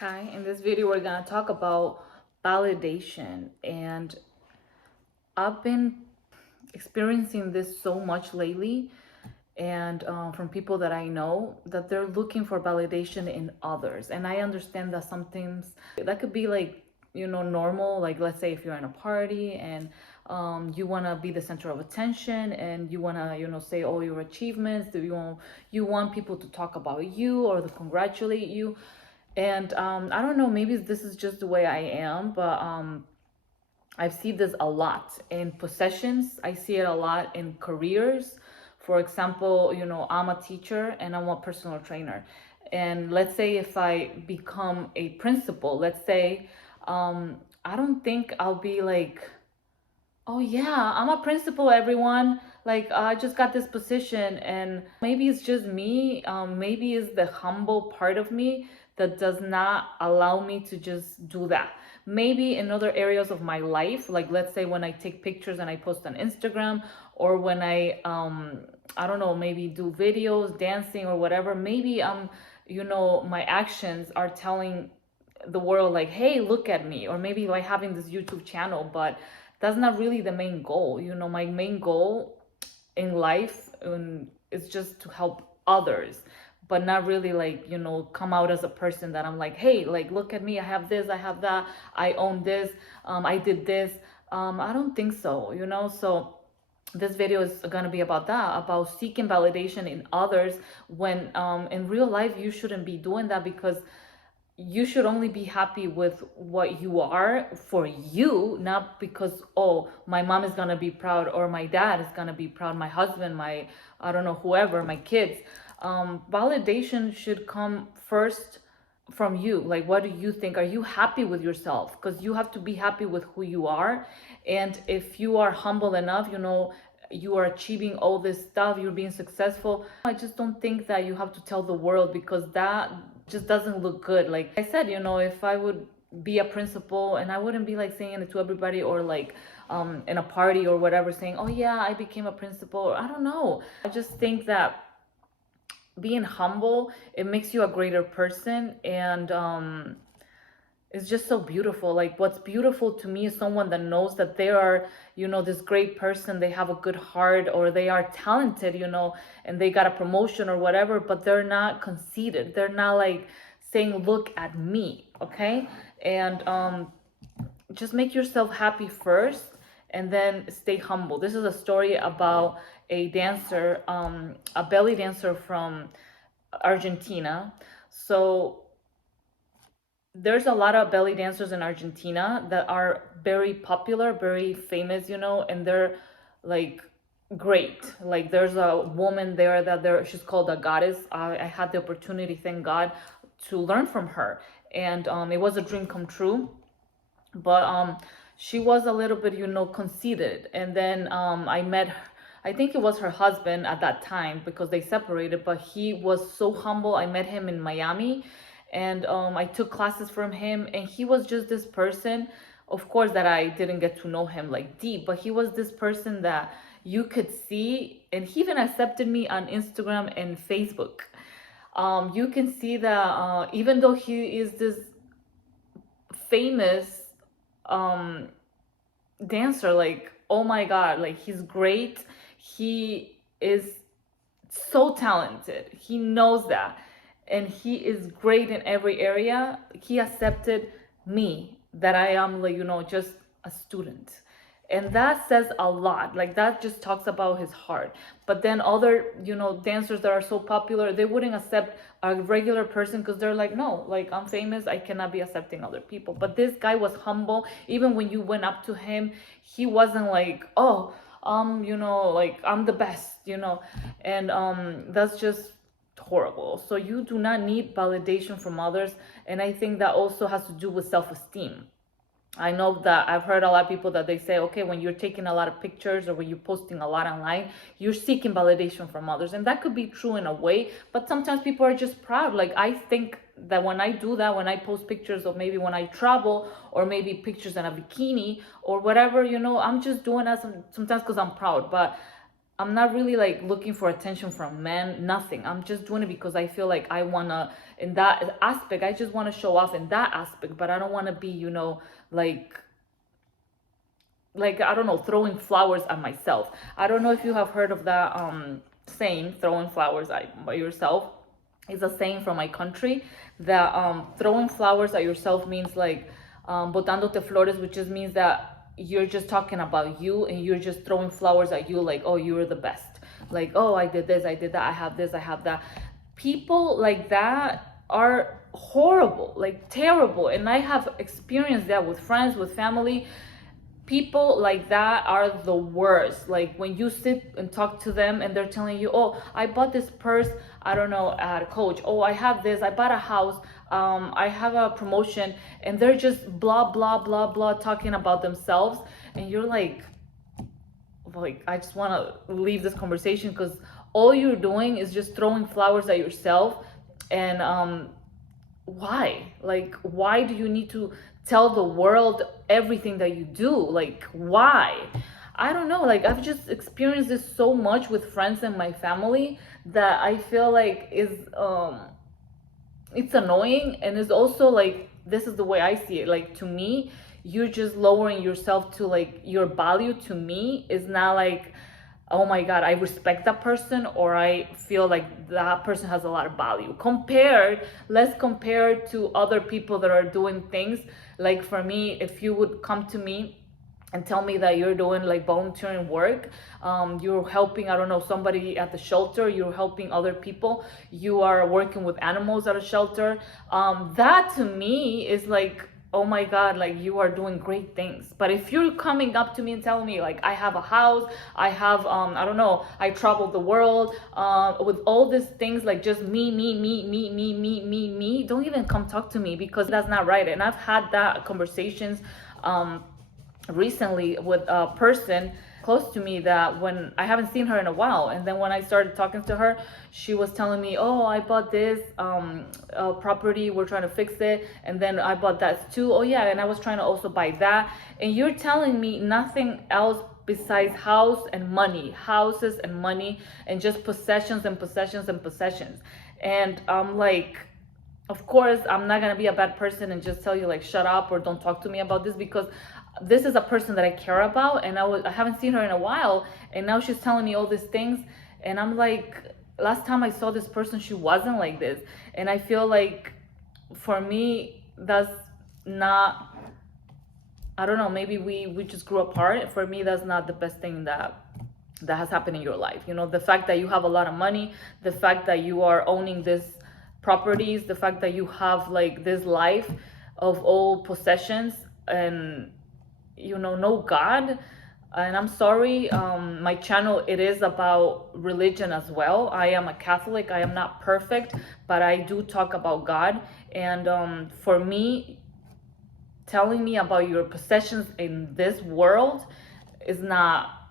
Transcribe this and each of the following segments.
Hi, in this video we're gonna talk about validation, and I've been experiencing this so much lately, and from people that I know that they're looking for validation in others. And I understand that sometimes that could be like, normal. Like, let's say if you're in a party and you want to be the center of attention, and you want to, say all your achievements, that you want people to talk about you or to congratulate you. And I don't know, maybe this is just the way I am, but I've seen this a lot in possessions. I see it a lot in careers. For example, I'm a teacher and I'm a personal trainer. And let's say if I become a principal, let's say, I don't think I'll be like, oh yeah, I'm a principal, everyone. Like, I just got this position, and maybe it's just me. Maybe it's the humble part of me that does not allow me to just do that. Maybe in other areas of my life, like let's say when I take pictures and I post on Instagram, or when I don't know, maybe do videos, dancing or whatever. Maybe my actions are telling the world like, hey, look at me. Or maybe like having this YouTube channel, but that's not really the main goal. My main goal in life is just to help others, but not really like, come out as a person that I'm like, hey, like, look at me, I have this, I have that, I own this, I did this. I don't think so, so this video is going to be about that, about seeking validation in others, when in real life you shouldn't be doing that, because you should only be happy with what you are for you, not because, oh, my mom is gonna be proud, or my dad is gonna be proud, my husband, my, I don't know, whoever, my kids. Validation should come first from you. Like, what do you think? Are you happy with yourself? Because you have to be happy with who you are. And if you are humble enough, you are achieving all this stuff, you're being successful, I just don't think that you have to tell the world, because that just doesn't look good. Like I said, if I would be a principal, and I wouldn't be like saying it to everybody, or like in a party or whatever, saying, oh yeah, I became a principal, or I don't know. I just think that being humble, it makes you a greater person. And it's just so beautiful. Like, what's beautiful to me is someone that knows that they are, this great person, they have a good heart, or they are talented, and they got a promotion or whatever, but they're not conceited. They're not like saying, look at me, okay? And just make yourself happy first, and then stay humble. This is a story about a dancer, a belly dancer from Argentina. So there's a lot of belly dancers in Argentina that are very popular, very famous, and they're like great. Like, there's a woman there that she's called a goddess. I had the opportunity, thank God, to learn from her, and it was a dream come true. But she was a little bit, conceited. And then I met her. I think it was her husband at that time, because they separated, but he was so humble. I met him in Miami, and I took classes from him, and he was just this person. Of course, that I didn't get to know him like deep, but he was this person that you could see, and he even accepted me on Instagram and Facebook. You can see that even though he is this famous um dancer, like, oh my god, like, he's great, he is so talented, he knows that, and he is great in every area. He accepted me, that I am, like, just a student. And that says a lot. Like, that just talks about his heart. But then other, dancers that are so popular, they wouldn't accept a regular person, because they're like, no, like, I'm famous, I cannot be accepting other people. But this guy was humble. Even when you went up to him, he wasn't like, oh, like, I'm the best, and that's just horrible. So you do not need validation from others. And I think that also has to do with self-esteem. I know that I've heard a lot of people that they say, okay, when you're taking a lot of pictures, or when you're posting a lot online, you're seeking validation from others. And that could be true in a way, but sometimes people are just proud. Like, I think that when I do that, when I post pictures of maybe when I travel, or maybe pictures in a bikini or whatever, I'm just doing that sometimes because I'm proud. But I'm not really like looking for attention from men, nothing. I'm just doing it because I feel like I wanna, in that aspect, I just wanna show off in that aspect, but I don't wanna be, like, I don't know, throwing flowers at myself. I don't know if you have heard of that saying, throwing flowers at yourself. It's a saying from my country that throwing flowers at yourself means like botándote flores, which just means that you're just talking about you and you're just throwing flowers at you, like, oh, you're the best. Like, oh, I did this, I did that, I have this, I have that. People like that are horrible, like terrible. And I have experienced that with friends, with family. People like that are the worst. Like when you sit and talk to them and they're telling you, oh, I bought this purse, I don't know, at Coach. Oh, I have this, I bought a house, I have a promotion. And they're just blah blah blah blah talking about themselves. And you're like, I just want to leave this conversation, because all you're doing is just throwing flowers at yourself. And why? Like, why do you need to tell the world everything that you do? Like, why? I don't know. Like, I've just experienced this so much with friends and my family that I feel like is it's annoying. And it's also like, this is the way I see it. Like, to me, you're just lowering yourself to like your value. To me is not like, oh my god, I respect that person, or I feel like that person has a lot of value. Let's compare to other people that are doing things. Like for me, if you would come to me and tell me that you're doing like volunteering work, you're helping, I don't know, somebody at the shelter, you're helping other people, you are working with animals at a shelter, that to me is like, oh my god, like you are doing great things. But if you're coming up to me and telling me like, I have a house, I have I don't know, I traveled the world, with all these things, like just me, don't even come talk to me, because that's not right. And I've had that conversations recently with a person close to me, that when I haven't seen her in a while, and then when I started talking to her, she was telling me, oh, I bought this property, we're trying to fix it, and then I bought that too, oh yeah, and I was trying to also buy that. And you're telling me nothing else besides houses and money, and just possessions and possessions and possessions. And I'm like, of course I'm not gonna be a bad person and just tell you like, shut up or don't talk to me about this, because this is a person that I care about, and I haven't seen her in a while, and now she's telling me all these things. And I'm like, last time I saw this person, she wasn't like this. And I feel like, for me, that's not, I don't know, maybe we just grew apart. For me, that's not the best thing that has happened in your life. The fact that you have a lot of money, the fact that you are owning these properties, the fact that you have like this life of all possessions, and no God. And I'm sorry, my channel, it is about religion as well. I am a Catholic, I am not perfect, but I do talk about God. And for me, telling me about your possessions in this world is not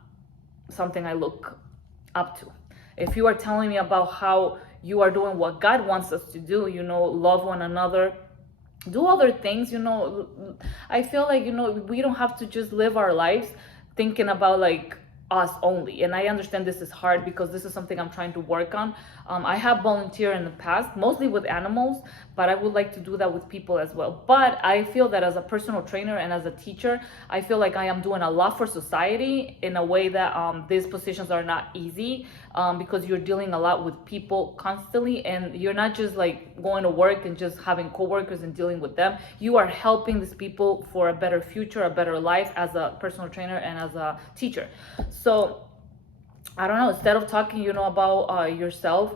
something I look up to. If you are telling me about how you are doing what God wants us to do, love one another, do other things, I feel like, we don't have to just live our lives thinking about like us only. And I understand this is hard, because this is something I'm trying to work on. I have volunteered in the past, mostly with animals, but I would like to do that with people as well. But I feel that as a personal trainer and as a teacher, I feel like I am doing a lot for society, in a way that these positions are not easy, because you're dealing a lot with people constantly, and you're not just like going to work and just having coworkers and dealing with them. You are helping these people for a better future, a better life, as a personal trainer and as a teacher. So I don't know, instead of talking, about yourself,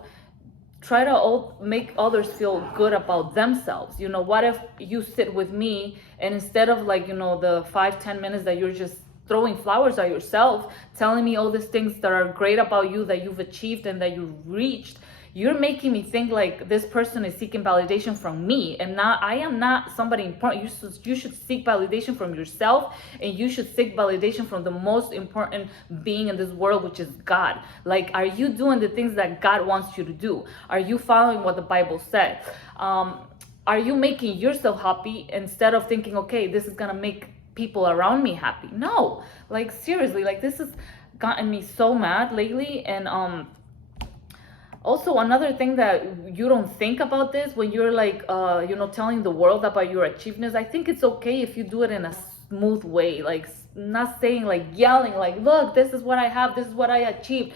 try to make others feel good about themselves. What if you sit with me, and instead of like, the 5-10 minutes that you're just throwing flowers at yourself, telling me all these things that are great about you, that you've achieved and that you've reached, you're making me think like this person is seeking validation from me, and not, I am not somebody important. You should seek validation from yourself, and you should seek validation from the most important being in this world, which is God. Like, are you doing the things that God wants you to do? Are you following what the Bible said? Are you making yourself happy, instead of thinking, okay, this is gonna make people around me happy? No, like seriously, like this is, gotten me so mad lately. And also another thing that you don't think about this when you're like telling the world about your achievements. I think it's okay if you do it in a smooth way, like not saying, like yelling, like, look, this is what I have, this is what I achieved.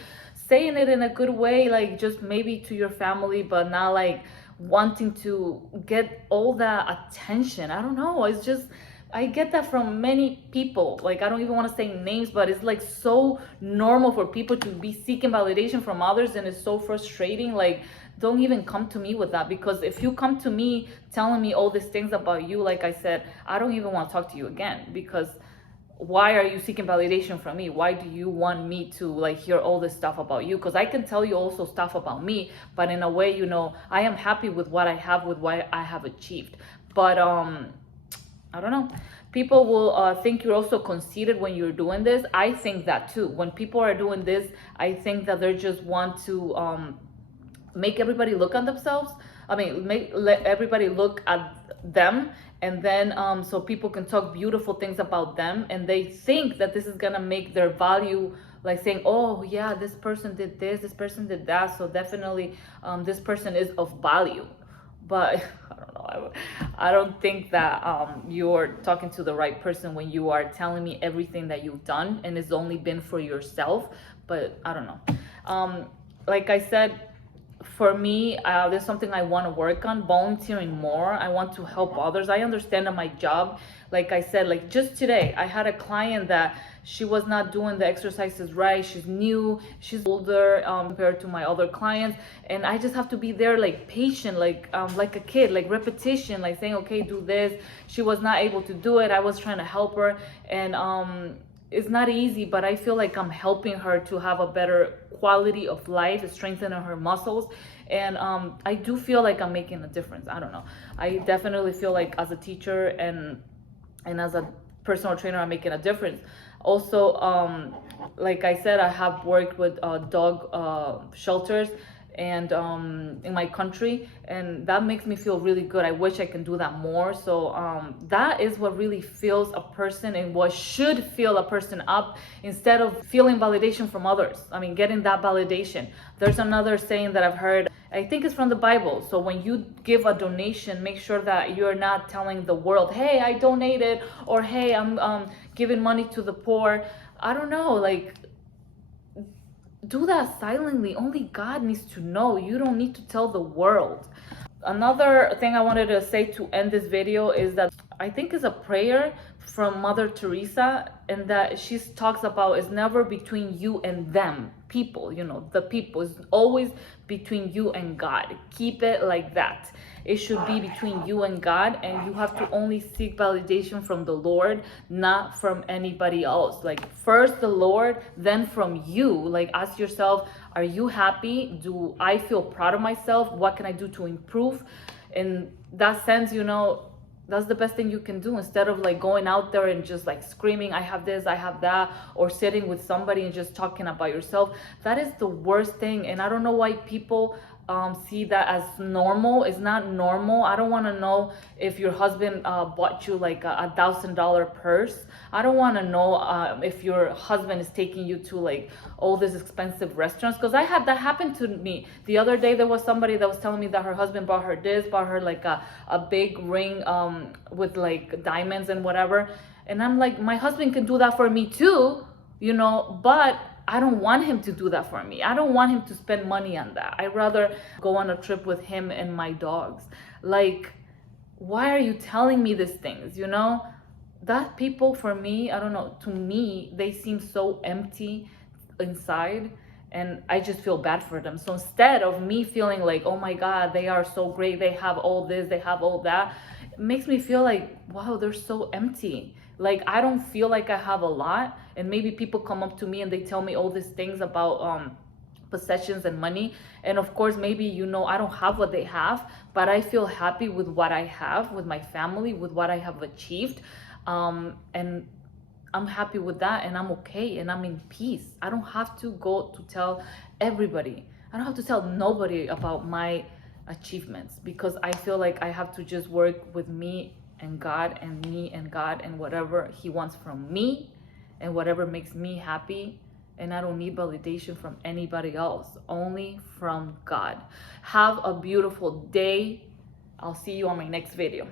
Saying it in a good way, like just maybe to your family, but not like wanting to get all that attention. I don't know, it's just, I get that from many people. Like, I don't even want to say names, but it's like so normal for people to be seeking validation from others, and it's so frustrating. Like, don't even come to me with that, because if you come to me telling me all these things about you, like I said, I don't even want to talk to you again, because why are you seeking validation from me? Why do you want me to like hear all this stuff about you? Because I can tell you also stuff about me, but in a way, I am happy with what I have, with what I have achieved. But I don't know. People will think you're also conceited when you're doing this. I think that too. When people are doing this, I think that they just want to make everybody look at themselves. I mean, let everybody look at them, and then so people can talk beautiful things about them, and they think that this is gonna make their value, like saying, oh yeah, this person did this person did that, so definitely this person is of value. But I don't know. I don't think that you're talking to the right person when you are telling me everything that you've done and it's only been for yourself. But I don't know. Like I said, for me, there's something I want to work on, volunteering more. I want to help others. I understand that my job, like I said, like just today, I had a client that she was not doing the exercises right. She's new, she's older compared to my other clients. And I just have to be there, like patient, like a kid, like repetition, like saying, okay, do this. She was not able to do it. I was trying to help her. And it's not easy, but I feel like I'm helping her to have a better quality of life, strengthening her muscles. And I do feel like I'm making a difference. I don't know. I definitely feel like as a teacher and as a personal trainer, I'm making a difference. Also, like I said, I have worked with dog shelters and in my country, and that makes me feel really good. I wish I can do that more. So that is what really fills a person, and what should fill a person up, instead of feeling validation from others. I mean, getting that validation. There's another saying that I've heard, I think it's from the Bible. So when you give a donation, make sure that you're not telling the world, hey, I donated, or hey, I'm giving money to the poor. I don't know, like, do that silently. Only God needs to know. You don't need to tell the world. Another thing I wanted to say to end this video is that I think is a prayer from Mother Teresa, and that she talks about is never between you and them, people, the people. Is always between you and God. Keep it like that. It should be between you and God, and you have to only seek validation from the Lord, not from anybody else. Like, first the Lord, then from you. Like, ask yourself, are you happy? Do I feel proud of myself? What can I do to improve? In that sense, that's the best thing you can do, instead of like going out there and just like screaming, I have this, I have that, or sitting with somebody and just talking about yourself. That is the worst thing. And I don't know why people see that as normal. It's not normal. I don't want to know if your husband bought you like a $1,000 purse. I don't want to know if your husband is taking you to like all these expensive restaurants, because I had that happen to me the other day. There was somebody that was telling me that her husband bought her like a big ring with like diamonds and whatever, and I'm like, my husband can do that for me too, but I don't want him to do that for me. I don't want him to spend money on that. I'd rather go on a trip with him and my dogs. Like, why are you telling me these things? That people, for me, I don't know, to me, they seem so empty inside, and I just feel bad for them. So instead of me feeling like, oh my God, they are so great, they have all this, they have all that, it makes me feel like, wow, they're so empty. Like, I don't feel like I have a lot. And maybe people come up to me and they tell me all these things about possessions and money, and of course, maybe I don't have what they have, but I feel happy with what I have, with my family, with what I have achieved, and I'm happy with that, and I'm okay, and I'm in peace. I don't have to go to tell everybody. I don't have to tell nobody about my achievements, because I feel like I have to just work with me and God, and me and God, and whatever He wants from me, and whatever makes me happy, and I don't need validation from anybody else, only from God. Have a beautiful day. I'll see you on my next video.